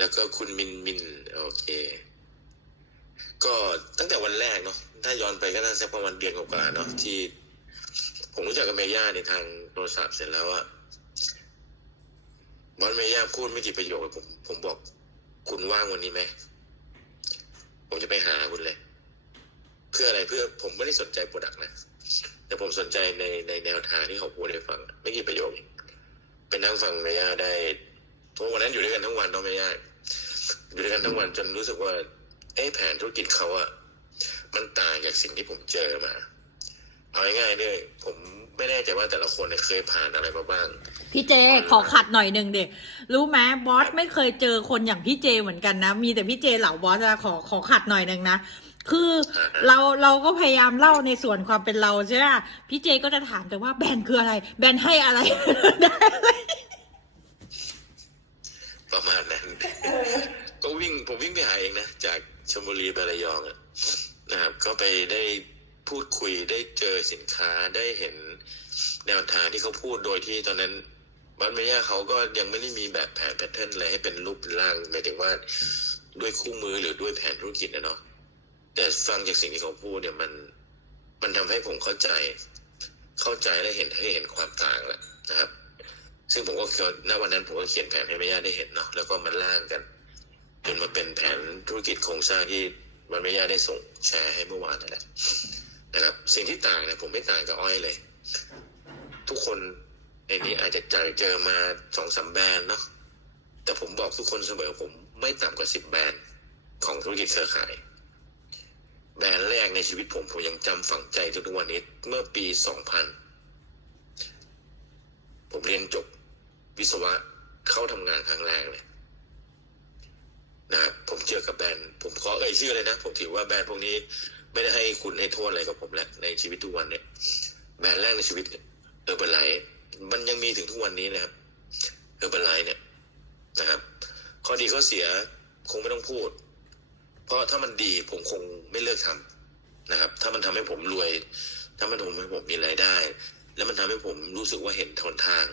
แล้วก็คุณมินมิน โอเค ก็ตั้งแต่วันแรกเนาะถ้าย้อนไปก็น่าจะประมาณเดือนกว่าเนาะที่ ผมรู้จักกับเมย่าในทางโทรศัพท์เสร็จแล้วอะบอสเมย่าพูดไม่กี่ประโยคผมผมบอก คุณว่างวันนี้ไหมผมจะไปหาคุณเลย เพื่ออะไรเพื่อผมไม่ได้สนใจโปรดักต์นะแต่ผมสนใจในในแนวทางที่เขาพูดให้ฟัง ไม่กี่ประโยคเองไปนั่งฟังเมย่าได้เพราะวันนั้นอยู่ด้วยกันทั้งวันเนาะเมย่า อยู่ด้วยกันทั้งวันจนรู้สึกว่าเอ้แผนธุรกิจเขาอะมันต่างจากสิ่งที่ผมเจอมา เอาง่ายๆเลยผมไม่แน่ใจว่าแต่ละคนเนี่ยเคยผ่านอะไรมาบ้าง พี่เจขอขัดหน่อยหนึ่งเด็รู้ไหมบอสไม่เคยเจอคนอย่างพี่เจเหมือนกันนะ มีแต่พี่เจเหล่าบอสอะขอขอขัดหน่อยหนึ่งนะคือเราเราก็พยายามเล่าในส่วนความเป็นเราใช่ไหมพี่เจก็จะถามแต่ว่าแบรนด์คืออะไร แบรนด์ให้อะไรได้อะไร ประมาณนั้น ก็วิ่งผมวิ่งไปหาเองนะ จากชลบุรีไประยองอะนะครับ ก็ไปได้พูดคุยได้เจอสินค้าได้เห็นแนวทางที่เขาพูดโดยที่ตอนนั้นบัตเมย่าเขาก็ยังไม่ได้มีแบบแผนแพทเทิร์นอะไรให้เป็นรูปเป็นร่างหมายถึงว่าด้วยคู่มือหรือด้วยแผนธุรกิจนะเนาะแต่ฟังจากสิ่งที่เขาพูดเนี่ยมันมันทำให้ผมเข้าใจ เข้าใจและเห็นให้เห็นความต่างแหละนะครับ ซึ่งผมก็เขียนณวันนั้นผมก็เขียนแผนให้แม่ย่าได้เห็นเนาะแล้วก็มาล่างกันจนมาเป็นแผนธุรกิจโครงสร้างที่มันแม่ย่าได้ส่งแชร์ให้เมื่อวานนั่นแหละนะครับ สิ่งที่ต่างเนี่ยผมไม่ต่างกับอ้อยเลย ทุกคนในนี้อาจจะเจอเจอมาสองสามแบรนด์เนาะแต่ผมบอกทุกคนเสมอผมไม่ต่ำกว่าสิบแบรนด์ของธุรกิจเครือข่าย แบรนด์แรกในชีวิตผมผมยังจำฝังใจจนทุกวันนี้เมื่อปีสองพันผมเรียนจบ วิศวะเข้าทำงานครั้งแรกเลยนะครับผมเจอกับแบรนด์ผมขอเอ่ยชื่อเลยนะ ผมถือว่าแบรนด์พวกนี้ไม่ได้ให้คุณให้โทษอะไรกับผมแล้วในชีวิตทุกวันเนี่ยแบรนด์แรกในชีวิตเออเบอร์ไลท์มันยังมีถึงทุกวันนี้นะครับเออเบอร์ไลท์เนี่ยนะครับ ข้อดีข้อเสียคงไม่ต้องพูด เพราะถ้ามันดีผมคงไม่เลิกทำนะครับ ถ้ามันทำให้ผมรวย ถ้ามันทำให้ผมมีรายได้ แล้วมันทำให้ผมรู้สึกว่าเห็นทนทาง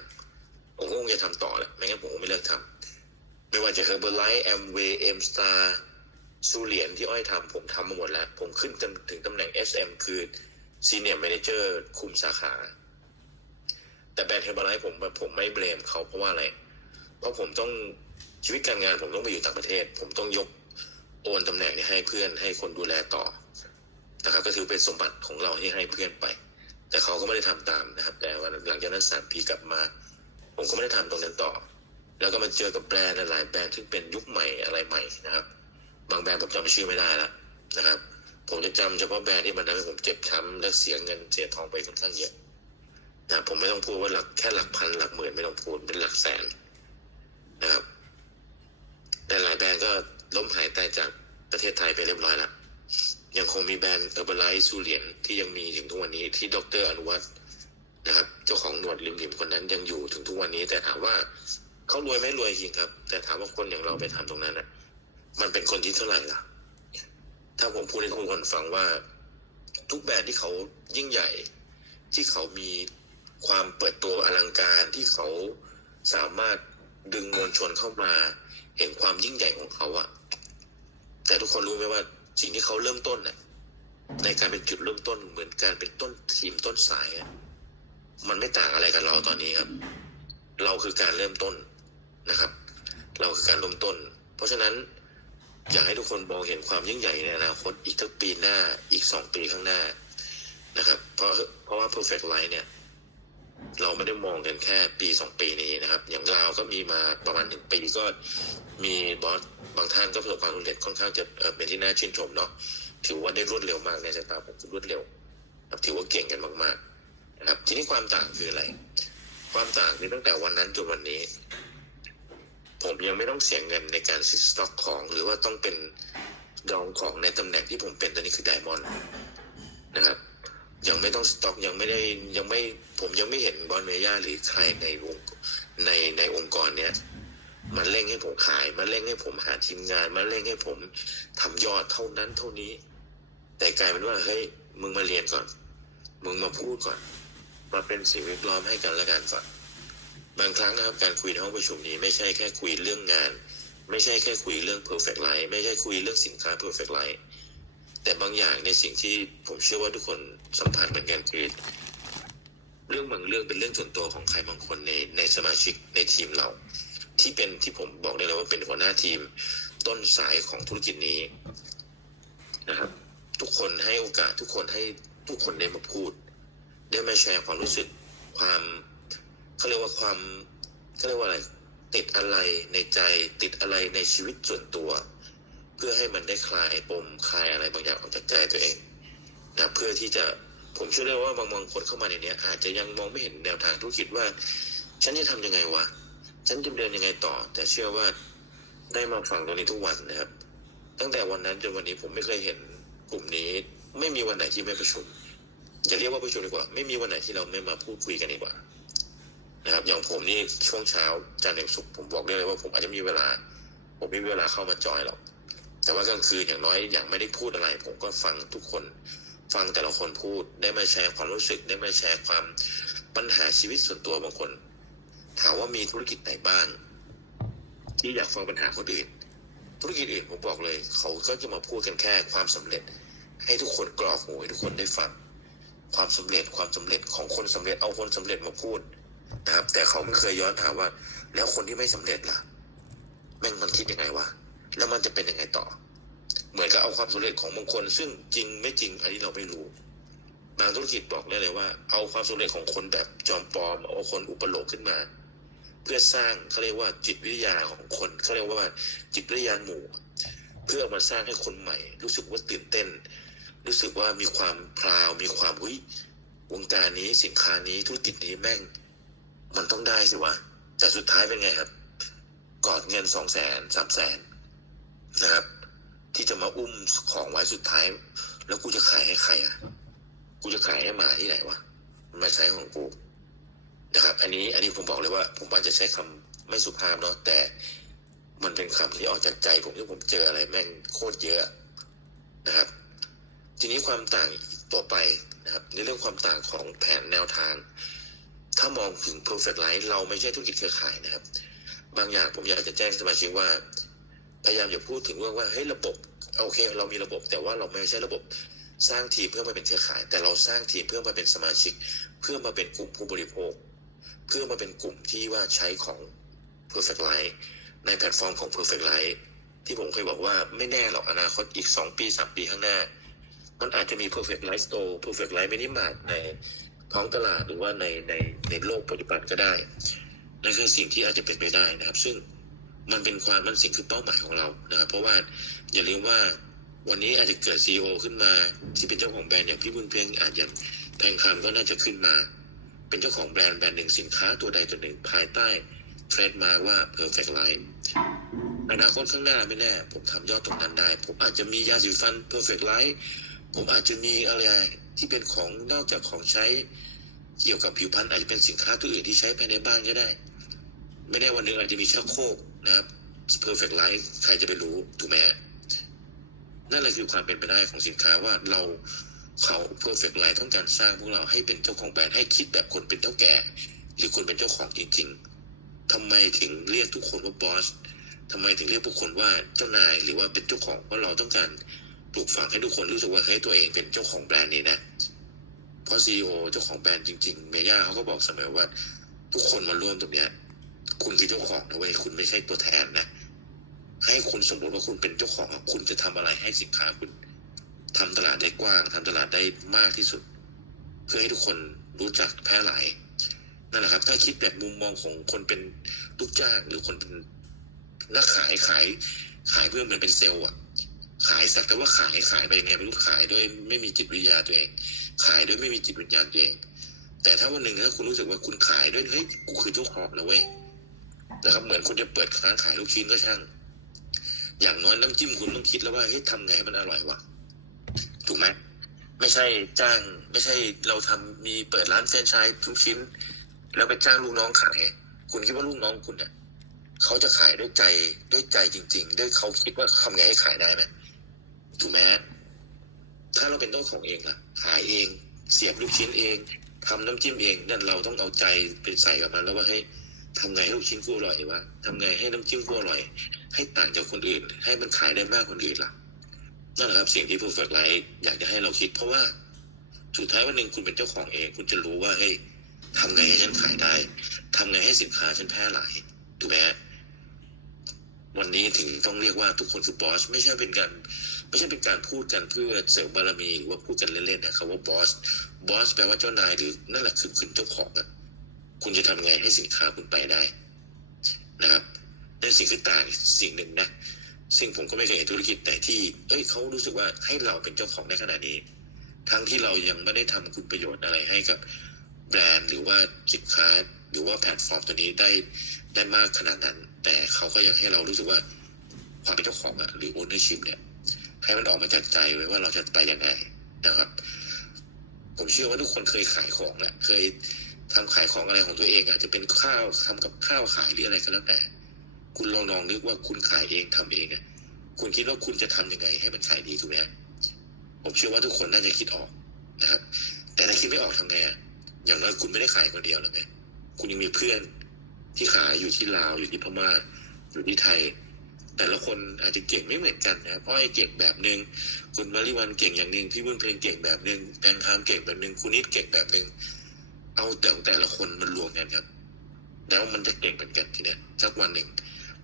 ผมก็คงจะทำต่อแหละไม่งั้นผมคงไม่เลิกทำไม่ว่าจะเฮอร์เบอร์ไลท์แอมเวย์เอ็มสตาร์ซูเหรียญที่อ้อยทำผมทำมาหมดแล้ว ผมขึ้นจนถึงตำแหน่ง SM คือซีเนียร์ a ม a เจอร์คุมสาขา แต่แบรนด์เฮอร์เบอร์ไลท์ผมผมไม่เบลมเขาเพราะว่าอะไร เพราะผมต้องชีวิตการงานผมต้องไปอยู่ต่างประเทศ ผมต้องยกโอนตำแหน่งนี้ให้เพื่อนให้คนดูแลต่อนะครับก็ถือเป็นสมบัติของเราที่ให้เพื่อนไป แต่เขาก็ไม่ได้ทำตามนะครับ แต่วันหลังจากนั้นสามปีกลับมา ผมก็ไม่ได้ทำตรงนั้นต่อ แล้วก็มาเจอกับแบรนด์หลายแบรนด์ที่เป็นยุคใหม่อะไรใหม่นะครับ บางแบรนด์ผมจำชื่อไม่ได้แล้วนะครับ ผมจะจำเฉพาะแบรนด์ที่มันทำให้ผมเจ็บช้ำและเสียเงินเสียทองไปค่อนข้างเยอะนะผมไม่ต้องพูดว่าหลักแค่หลักพันหลักหมื่นไม่ต้องพูดเป็นหลักแสนนะครับแต่หลายแบรนด์ก็ล้มหายตายจากประเทศไทยไปเรียบร้อยแล้วยังคงมีแบรนด์เออร์เบอร์ไลท์ซูเหรียญที่ยังมีถึงทุกวันนี้ที่ดรอนุวัฒน์ เจ้าของหนวดริมๆคนนั้นยังอยู่ถึงทุกวันนี้ แต่ถามว่าเขารวยไหมรวยจริงครับ แต่ถามว่าคนอย่างเราไปทำตรงนั้นน่ะ มันเป็นคนที่เท่าไหร่ล่ะ ถ้าผมพูดให้ทุกคนฟังว่า ทุกแบรนด์ที่เขายิ่งใหญ่ ที่เขามีความเปิดตัวอลังการที่เขาสามารถดึงมวลชนเข้ามา เห็นความยิ่งใหญ่ของเขาอะแต่ทุกคนรู้ไหมว่าสิ่งที่เขาเริ่มต้นน่ะในการเป็นจุดเริ่มต้นเหมือนการเป็นต้นทีมต้นสายอะ มันไม่ต่างอะไรกับเราตอนนี้ครับ เราคือการเริ่มต้นนะครับ เราคือการเริ่มต้น เพราะฉะนั้นอยากให้ทุกคนมองเห็นความยิ่งใหญ่ในอนาคตอีกทั้งปีหน้าอีกสองปีข้างหน้านะครับ เพราะเพราะว่า perfect life เนี่ย เราไม่ได้มองกันแค่ปีสองปีนี้นะครับ อย่างลาก็มีมาประมาณหนึ่งปีก็มีบอสบางท่านก็ประสบความสำเร็จค่อนข้างจะเป็นที่น่าชื่นชมเนาะถือว่าได้รวดเร็วมากในสายตาผมรวดเร็วถือว่าเก่งกันมากๆ นะครับทีนี้ความต่างคืออะไร ความต่างคือตั้งแต่วันนั้นจนวันนี้ ผมยังไม่ต้องเสียเงินในการซื้อสต็อกของ หรือว่าต้องเป็นดองของในตำแหน่งที่ผมเป็นตอนนี้คือไดมอนด์นะครับยังไม่ต้องสต็อกยังไม่ได้ยังไม่ผมยังไม่เห็นบอลเมย่าหรือใครในวงในในองค์กรเนี้ยมันเร่งให้ผมขายมันเร่งให้ผมหาทีมงานมันเร่งให้ผมทำยอดเท่านั้นเท่านี้ แต่กลายเป็นว่าเฮ้ยมึงมาเรียนก่อน มึงมาพูดก่อน มาเป็นสิ่งแวดล้อมให้กันและกันก่อนบางครั้งนะครับการคุยในห้องประชุมนี้ไม่ใช่แค่คุยเรื่องงานไม่ไม่ใช่แค่คุยเรื่อง perfect life ไม่ใช่คุยเรื่องสินค้า perfect life แต่บางอย่างในสิ่งที่ผมเชื่อว่าทุกคนสัมผัสเหมือนกันคือเรื่องบางเรื่องเป็นเรื่องส่วนตัวของใครบางคนในในสมาชิกในทีมเรา ที่เป็นที่ผมบอกได้เลยว่าเป็นหัวหน้าทีม ต้นสายของธุรกิจนี้นะครับ ทุกคนให้โอกาสทุกคนให้ทุกคนได้มาพูด ได้มาแชร์ความรู้สึกความเขาเรียกว่าความเขาเรียกว่าอะไรติดอะไรในใจติดอะไรในชีวิตส่วนตัว เพื่อให้มันได้คลายปมคลายอะไรบางอย่างออกจากใจตัวเองนะเพื่อที่จะผมเชื่อได้ว่าบางบางคนเข้ามาในนี้อาจจะยังมองไม่เห็นแนวทางธุรกิจว่า ฉันจะทำยังไงวะฉันจะเดินยังไงต่อ แต่เชื่อว่าได้มาฟังตรงนี้ทุกวันนะครับ ตั้งแต่วันนั้นจนวันนี้ผมไม่เคยเห็นกลุ่มนี้ ไม่มีวันไหนที่ไม่ประชุม อย่าเรียกว่าประชุมดีกว่า ไม่มีวันไหนที่เราไม่มาพูดคุยกันดีกว่า นะครับ อย่างผมนี่ช่วงเช้าจันทร์ถึงศุกร์ผมบอกได้เลยว่าผมอาจจะมีเวลา ผมไม่มีเวลาเข้ามาจอยหรอกแต่ว่ากลางคืนอย่างน้อยอย่างไม่ได้พูดอะไร ผมก็ฟังทุกคน ฟังแต่ละคนพูดได้มาแชร์ความรู้สึกได้มาแชร์ความปัญหาชีวิตส่วนตัวบางคน ถามว่ามีธุรกิจไหนบ้างที่อยากฟังปัญหาคนอื่น ธุรกิจอื่นผมบอกเลย เขาก็จะมาพูดกันแค่ความสำเร็จ ให้ทุกคนกรอกหูให้ทุกคนได้ฟัง ความสำเร็จความสำเร็จของคนสำเร็จเอาคนสำเร็จมาพูดนะครับ แต่เขาไม่เคยย้อนถามว่า แล้วคนที่ไม่สำเร็จล่ะแม่งมันคิดยังไงวะแล้วมันจะเป็นยังไงต่อ เหมือนกับเอาความสำเร็จของบางคน ซึ่งจริงไม่จริง อันนี้เราไม่รู้บางธุรกิจบอกได้เลยว่า เอาความสำเร็จของคนแบบจอมปลอมเอาคนอุปโลกขึ้นมา เพื่อสร้างเขาเรียกว่าจิตวิทยาของคนเขาเรียกว่าจิตวิทยาหมู่ เพื่อมาสร้างให้คนใหม่ รู้สึกว่าตื่นเต้น รู้สึกว่ามีความพราวมีความหุ้ยวงการนี้สินค้านี้ธุรกิจนี้แม่ง มันต้องได้สิวะแต่สุดท้ายเป็นไงครับ กอดเงินสองแสนสามแสนนะครับ ที่จะมาอุ้มของไว้สุดท้าย แล้วกูจะขายให้ใครอะกูจะขายให้หมาที่ไหนวะมันมาใช้ของกูนะครับ อันนี้อันนี้ผมบอกเลยว่า ผมอาจจะใช้คำไม่สุภาพเนาะแต่มันเป็นคำที่ออกจากใจ ผมที่ผมเจออะไรแม่งโคตรเยอะนะครับ ทีนี้ความต่างต่อไปนะครับในเรื่องความต่างของแผนแนวทาง ถ้ามองถึง perfect life เราไม่ใช่ธุรกิจเครือข่ายนะครับ บางอย่างผมอยากจะแจ้งสมาชิกว่า พยายามอย่าพูดถึงว่าว่าเฮ้ยระบบโอเค เรามีระบบ แต่ว่าเราไม่ใช่ระบบสร้างทีมเพื่อมาเป็นเครือข่าย แต่เราสร้างทีมเพื่อมาเป็นสมาชิก เพื่อมาเป็นกลุ่มผู้บริโภค เพื่อมาเป็นกลุ่มที่ว่าใช้ของ perfect life ในแพลตฟอร์มของ perfect life ที่ผมเคยบอกว่าไม่แน่หรอกอนาคตอีกสองปีสามปีข้างหน้า มันอาจจะมี perfect life store perfect life mini mart ในท้องตลาดหรือว่าในในในโลกปัจจุบันก็ได้นั่นคือสิ่งที่อาจจะเป็นไปได้นะครับ ซึ่งมันเป็นความมันสิ่งคือเป้าหมายของเรานะครับเพราะว่าอย่าลืมว่าวันนี้อาจจะเกิดซีอขึ้นมา ที่เป็นเจ้าของแบรนด์อย่างพี่บุญเพียงอาจอย่างแพงคำก็น่าจะขึ้นมา เป็นเจ้าของแบรนด์แบรนด์หนึ่งสินค้าตัวใดตัวหนึ่งภายใต้เทรดมาว่า perfect life อนาคตข้างหน้าไม่แน่ ผมทำยอดตรงนั้นได้ ผมอาจจะมียาสีฟัน perfect life ผมอาจจะมีอะไรที่เป็นของนอกจากของใช้เกี่ยวกับผิวพรรณอาจจะเป็นสินค้าตัวอื่นที่ใช้ภายในบ้านก็ได้ ไม่แน่วันหนึ่งอาจจะมีชักโครกนะครับ perfect life ใครจะไปรู้ถูกไหมนั่นแหละคือความเป็นไปได้ของสินค้าว่าเราเขา perfect life ต้องการสร้างพวกเราให้เป็นเจ้าของแบรนด์ให้คิดแบบคนเป็นเจ้าแก่ หรือคนเป็นเจ้าของจริง ๆทำไมถึงเรียกทุกคนว่าบอสทำไมถึงเรียกพวกคนว่าเจ้านายหรือว่าเป็นเจ้าของเพราะเราต้องการ ปลูกฝังให้ทุกคนรู้สึกว่าเฮ้ยตัวเองเป็นเจ้าของแบรนด์นี้นะเพราะซีอเจ้าของแบรนด์จริงๆเมย่าเขาก็บอกเสมอว่า ทุกคนมาร่วมตรงเนี้ย คุณคือเจ้าของนะเว้ยคุณไม่ใช่ตัวแทนนะให้คุณสมมติว่าคุณเป็นเจ้าของคุณจะทำอะไรให้สินค้าคุณทำตลาดได้กว้างทำตลาดได้มากที่สุด เพื่อให้ทุกคนรู้จักแพร่หลายนั่นแหละครับ ถ้าคิดแบบมุมมองของคนเป็นลูกจ้างหรือคนเป็นนักขายขายขายเพื่อเหมือนเป็นเซลล์อะ ขายสักแต่ว่าขายขายไปยังไงไม่รู้ขายด้วยไม่มีจิตวิทยาตัวเอง ขายด้วยไม่มีจิตวิญญาณตัวเอง แต่ถ้าวันหนึ่งถ้าคุณรู้สึกว่าคุณขายด้วยเฮ้ยกูคือเจ้าของนะเว้ยนะครับเหมือนคุณจะเปิดร้านขายลูกชิ้นก็ช่าง อย่างน้อยน้ำจิ้มคุณต้องคิดแล้วว่าเฮ้ยทำไงให้มันอร่อยวะถูกไหมไม่ใช่จ้าง ไม่ใช่เราทำมีเปิดร้านแฟรนไชส์ทุกชิ้น แล้วไปจ้างลูกน้องขาย คุณคิดว่าลูกน้องคุณเนี่ยเขาจะขายด้วยใจด้วยใจจริง ๆ ด้วยเขาคิดว่าทำไงให้ขายได้ไหม ถูกไหมฮะถ้าเราเป็นเจ้าของเองล่ะขายเอง เสียบลูกชิ้นเองทำน้ำจิ้มเองนั่นเราต้องเอาใจไปใส่กับมันแล้วว่าเฮ้ยทำไงให้ลูกชิ้นกูอร่อยวะทำไงให้น้ำจิ้มกูอร่อย ให้ต่างจากคนอื่น ให้มันขายได้มากคนอื่นล่ะนั่นแหละครับสิ่งที่ perfect life อยากจะให้เราคิด เพราะว่าสุดท้ายวันหนึ่งคุณเป็นเจ้าของเอง คุณจะรู้ว่าเฮ้ยทำไงให้ฉันขายได้ทำไงให้สินค้าฉันแพร่หลายถูกไหมฮะวันนี้ถึงต้องเรียกว่าทุกคนคือบอส ไม่ใช่เป็นการ ไม่ใช่เป็นการพูดกันเพื่อเสริมบารมีหรือว่าพูดกันเล่นๆนะคำว่าบอสบอสแปลว่าเจ้านายหรือนั่นแหละคือคุณเจ้าของอะคุณจะทำไงให้สินค้าคุณไปได้นะครับนั่นสิ่งที่ต่างสิ่งหนึ่งนะซึ่งผมก็ไม่เคยเห็นธุรกิจไหนที่ เอ้ยเขารู้สึกว่าให้เราเป็นเจ้าของในขณะนี้ ทั้งที่เรายังไม่ได้ทำคุณประโยชน์อะไรให้กับแบรนด์หรือว่าสินค้าหรือว่าแพลตฟอร์มตัวนี้ได้ได้มากขนาดนั้น แต่เขาก็ยังให้เรารู้สึกว่าความเป็นเจ้าของอะหรือ ownership เนี่ย ให้มันออกมาจากใจไว้ว่าเราจะไปยังไงนะครับ ผมเชื่อว่าทุกคนเคยขายของแหละเคยทำขายของอะไรของตัวเองอาจจะเป็นข้าวทำกับข้าวขายหรืออะไรก็แล้วแต่ คุณลองลองนึกว่าคุณขายเองทำเองอะคุณคิดว่าคุณจะทำยังไง ให้มันขายดีถูกไหมผมเชื่อว่าทุกคนน่าจะคิดออกนะครับ แต่ถ้าคิดไม่ออกทำไงอะอย่างน้อยคุณไม่ได้ขายคนเดียวแล้วไงคุณยังมีเพื่อนที่ขายอยู่ที่ลาวอยู่ที่พม่าอยู่ที่ไทย แต่ละคนอาจจะเก่งไม่เหมือนกันนะอ้อยเก่งแบบหนึ่งคุณมาริวันเก่งอย่างหนึ่งพี่บุญเพลงเก่งแบบหนึ่งแตงคามเก่งแบบหนึ่งคุณนิดเก่งแบบหนึ่งเอาแต่แต่ละคนมันรวมกันครับ แล้วมันจะเก่งเหมือนกันทีเนี้ยสักวันหนึ่ง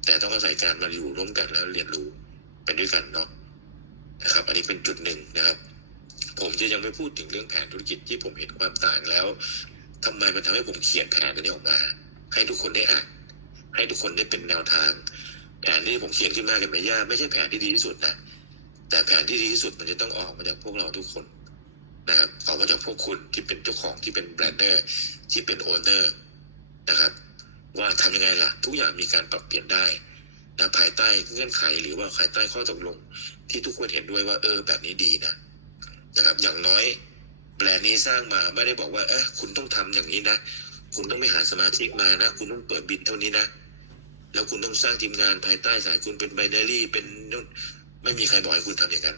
แต่ต้องอาศัยการมาอยู่ร่วมกันแล้วเรียนรู้ไปด้วยกันเนาะนะครับ อันนี้เป็นจุดหนึ่งนะครับ ผมจะยังไม่พูดถึงเรื่องแผนธุรกิจที่ผมเห็นความต่างแล้วทำไมมันทำให้ผมเขียนแผนอันนี้ออกมา ให้ทุกคนได้อ่านให้ทุกคนได้เป็นแนวทาง แผนที่ผมเขียนขึ้นมากับแม่ย่าไม่ใช่แผนที่ดีที่สุดนะแต่แผนที่ดีที่สุดมันจะต้องออกมาจากพวกเราทุกคนนะครับออกมาจากพวกคุณที่เป็นเจ้าของที่เป็นแบรนเดอร์ที่เป็นโอนเนอร์นะครับ ว่าทำยังไงล่ะ ทุกอย่างมีการปรับเปลี่ยนได้นะภายใต้เงื่อนไขหรือว่าภายใต้ข้อตกลง ที่ทุกคนเห็นด้วยว่า เออ แบบนี้ดีนะนะครับ อย่างน้อยแบรนด์นี้สร้างมาไม่ได้บอกว่าเออคุณต้องทำอย่างนี้นะ คุณต้องไม่หาสมาชิกมานะ คุณต้องเปิดบินเท่านี้นะ แล้วคุณต้องสร้างทีมงานภายใต้สายคุณเป็นไบเนารี่เป็นนู่นไม่มีใครบอกให้คุณทำอย่างนั้น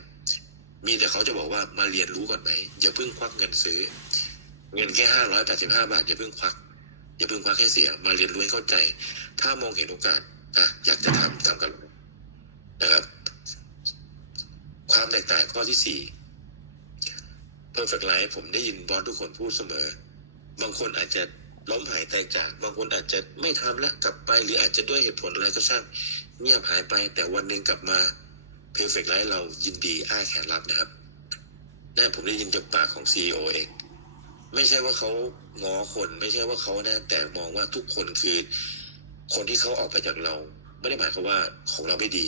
มีแต่เขาจะบอกว่ามาเรียนรู้ก่อนไหมอย่าเพิ่งควักเงินซื้อ เงินแค่ห้าร้อยแปดสิบห้าบาทอย่าเพิ่งควักอย่าเพิ่งควักให้เสียมาเรียนรู้ให้เข้าใจ ถ้ามองเห็นโอกาสอะอยากจะทำทำกันนะครับ ความแตกต่างข้อที่สี่ perfect life ผมได้ยินบอสทุกคนพูดเสมอ บางคนอาจจะ ล้มหายตายจากบางคนอาจจะไม่ทำละกลับไป หรืออาจจะด้วยเหตุผลอะไรก็ช่างเงียบหายไป แต่วันหนึ่งกลับมา perfect life เรายินดีอ้าแขนรับนะครับนั่นผมได้ยินจากปากของ CEO เอง ไม่ใช่ว่าเขาง้อคน ไม่ใช่ว่าเขานะแต่มองว่าทุกคนคือ คนที่เขาออกไปจากเรา ไม่ได้หมายความว่าของเราไม่ดี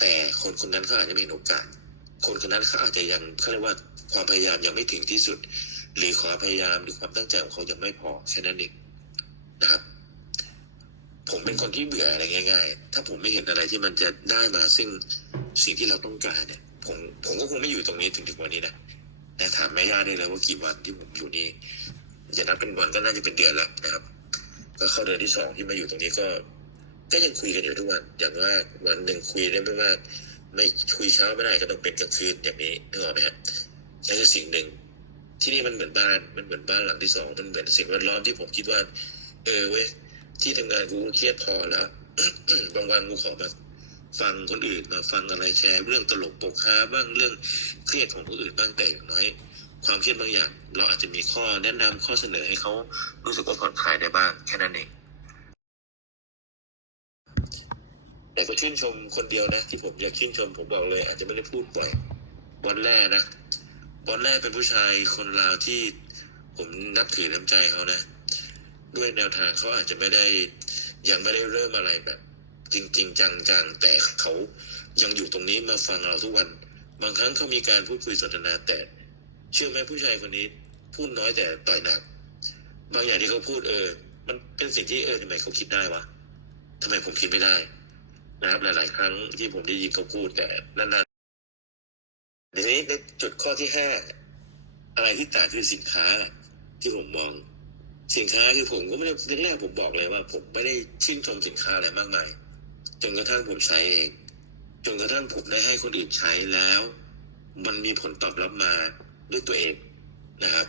แต่คนคนนั้นเขาอาจจะไม่เห็นโอกาส คนคนนั้นเขาอาจจะยังเขาเรียกว่าความพยายามยังไม่ถึงที่สุด หรือความพยายามหรือความตั้งใจของเขายังไม่พอแค่นั้นเองนะครับ ผมเป็นคนที่เบื่ออะไรง่าย ๆ ถ้าผมไม่เห็นอะไรที่มันจะได้มาซึ่งสิ่งที่เราต้องการเนี่ย ผมผมก็คงไม่อยู่ตรงนี้ถึงถึงวันนี้นะแต่ถามแม่ย่าได้เลยว่ากี่วันที่ผมอยู่นี่อย่านับเป็นวันก็น่าจะเป็นเดือนแล้วนะครับ ก็เข้าเดือนที่สองที่มาอยู่ตรงนี้ก็ ก็ยังคุยกันอยู่ทุกวัน อย่างว่าวันหนึ่งคุยได้ไม่มากไม่คุยเช้าไม่ได้ก็ต้องเป็นกลางคืนอย่างนี้นึกออกไหมฮะนั่นคือสิ่งหนึ่ง ที่นี่มันเหมือนบ้าน มันเหมือนบ้านหลังที่สอง มันเหมือนสิ่งแวดล้อมที่ผมคิดว่า เออเว้ย ที่ทำงานกูเครียดพอแล้วบางวันกูขอมาฟังคนอื่นมาฟังอะไรแชร์ เรื่องตลกปกฮาบ้างเรื่องเครียดของคนอื่นบ้างแต่อย่างน้อย ความเครียดบางอย่าง เราอาจจะมีข้อแนะนำข้อเสนอให้เขารู้สึกว่าผ่อนคลายได้บ้างแค่นั้นเองแต่ก็ชื่นชมคนเดียวนะ ที่ผมอยากชื่นชมผมบอกเลย อาจจะไม่ได้พูดบ่อยบอลแรกนะ บอลแรกเป็นผู้ชายคนลาวที่ผมนับถือน้ำใจเขานะ ด้วยแนวทางเขาอาจจะไม่ได้ ยังไม่ได้เริ่มอะไรแบบ จริง ๆ จังๆแต่เขายังอยู่ตรงนี้มาฟังเราทุกวัน บางครั้งเขามีการพูดคุยสนทนาแต่ เชื่อไหมผู้ชายคนนี้พูดน้อยแต่ต่อยหนัก บางอย่างที่เขาพูดเออ มันเป็นสิ่งที่เออทำไมเขาคิดได้วะทำไมผมคิดไม่ได้ นะครับหลาย ๆ ครั้งที่ผมได้ยินเขาพูดแต่นานๆที นี้ในจุดข้อที่ห้าอะไรที่ต่างคือสินค้าที่ผมมองสินค้าคือผมก็ไม่ได้แรกผมบอกเลยว่า ผมไม่ได้ชื่นชมสินค้าอะไรมากมายจนกระทั่งผมใช้เอง จนกระทั่งผมได้ให้คนอื่นใช้แล้ว มันมีผลตอบรับมาด้วยตัวเองนะครับ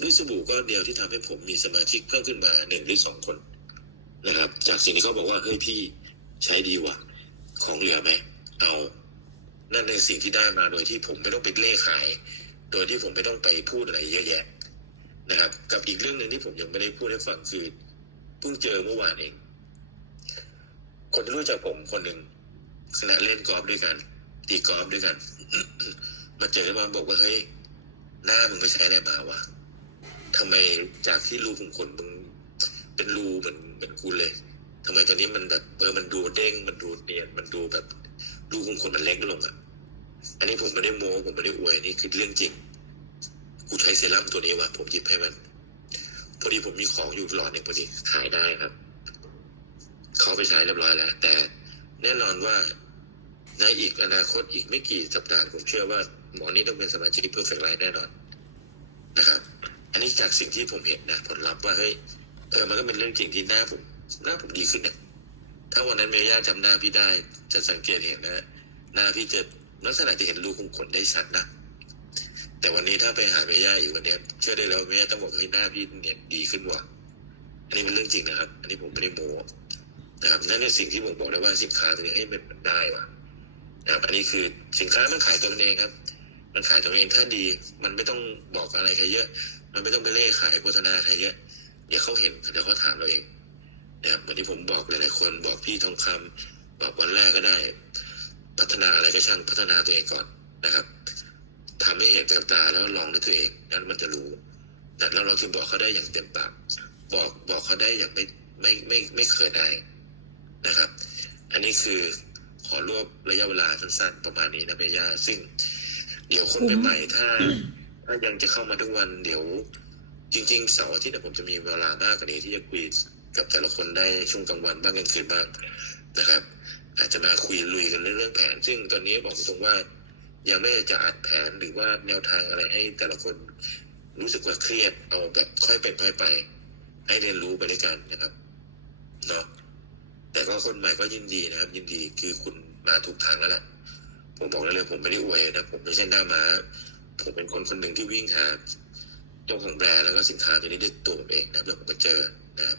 ด้วยสบู่ก้อนเดียวที่ทำให้ผมมีสมาชิกเพิ่มขึ้นมาหนึ่งหรือสองคนนะครับ จากสิ่งที่เขาบอกว่าเฮ้ยพี่ใช้ดีว่ะของเหลือไหมเอา นั่นในสิ่งที่ได้มาโดยที่ผมไม่ต้องไปเล่ขาย โดยที่ผมไม่ต้องไปพูดอะไรเยอะแยะนะครับ กับอีกเรื่องหนึ่งที่ผมยังไม่ได้พูดให้ฟังคือเพิ่งเจอเมื่อวานเอง คนที่รู้จักผมคนหนึ่งขณะเล่นกอล์ฟด้วยกัน ตีกอล์ฟด้วยกัน มาเจอแล้วมาบอกว่าเฮ้ยหน้ามึงไปใช้อะไรมาวะทำไมจากที่รูขุมขนมึงเป็นรูเหมือนเหมือนกูเลยทำไมตอนนี้มันแบบเออมันดูเด้งมันดูเนียนมันดูแบบ รูกขุมขนมันเล็กลงอะอันนี้ผมไม่ได้โม้ผมไม่ได้อวยนี่คือเรื่องจริง กูใช้เซรั่มตัวนี้ว่ะผมหยิบให้มัน พอดีผมมีของอยู่หลอดหนึ่งพอดีขายได้ครับ เขาไปใช้เรียบร้อยแล้ว แต่แน่นอนว่าในอีกอนาคตอีกไม่กี่สัปดาห์ผมเชื่อว่าหมอนี่ต้องเป็นสมาชิกเพื่อเฟกไลน์แน่นอนนะครับ อันนี้จากสิ่งที่ผมเห็นนะผลลัพธ์ว่าเฮ้ยเออมันก็เป็นเรื่องจริงที่หน้าผมหน้าผมดีขึ้นเนี่ย ถ้าวันนั้นเมย่าจำหน้าพี่ได้จะสังเกตเห็นนะหน้าพี่จะลักษณะจะเห็นรูขุมขนได้ชัดนะแต่วันนี้ถ้าไปหาเมย่าอีกวันนี้เชื่อได้แล้วเมย่าต้องบอกเฮ้ยหน้าพี่เนี่ยดีขึ้นว่ะอันนี้เป็นเรื่องจริงนะครับ อันนี้ผมไม่ได้โม้นะครับนั่นเป็นสิ่งที่ผมบอกได้ว่าสินค้าตัวนี้ให้มันได้ว่ะนะครับอันนี้คือสินค้ามันขายตัวเองครับ มันขายตัวเองถ้าดี มันไม่ต้องบอกอะไรใครเยอะ มันไม่ต้องไปเล่ขายโฆษณาใครเยอะเดี๋ยวเขาเห็นเดี๋ยวเขาถามเราเอง นะครับวันนี้ผมบอกหลายๆคนบอกพี่ทองคำบอกวันแรกก็ได้ พัฒนาอะไรก็ช่างพัฒนาตัวเองก่อนนะครับทำให้เห็นกับตาแล้วลองด้วยตัวเองนั้นมันจะรู้นะแล้วเราถึงบอกเขาได้อย่างเต็มปากบอกบอกเขาได้อย่างไม่ไม่ไม่ไม่เขินอายนะครับ อันนี้คือขอรวบระยะเวลาสั้นๆประมาณนี้นะเมย่าซึ่ง เดี๋ยวคนใหม่ๆถ้าถ้ายังจะเข้ามาทุกวันเดี๋ยวจริงๆเสาร์อาทิตย์เนี่ผมจะมีเวลามากกว่านี้ที่จะคุย กับแต่ละคนได้ช่วงกลางวันบ้างกลางคืนบ้างนะครับ อาจจะมาคุยลุยกันเรื่องแผน ซึ่งตอนนี้บอกตรงว่า ยังไม่จะอัดแผนหรือว่าแนวทางอะไรให้แต่ละคนรู้สึกว่าเครียดเอาแบบค่อยเป็นค่อยไป ให้เรียนรู้ไปด้วยกันนะครับเนาะแต่ก็คนใหม่ก็ยินดีนะครับ ยินดีคือคุณมาถูกทางแล้วแหละผมบอกได้เลยผมไม่ได้อวยนะผมไม่ใช่หน้าม้าผมเป็นคนคนหนึ่งที่วิ่งหาเจ้าของแบรนด์แล้วก็สินค้าตัวนี้ด้วยตัวผมเองนะครับแล้วผมก็เจอนะครับ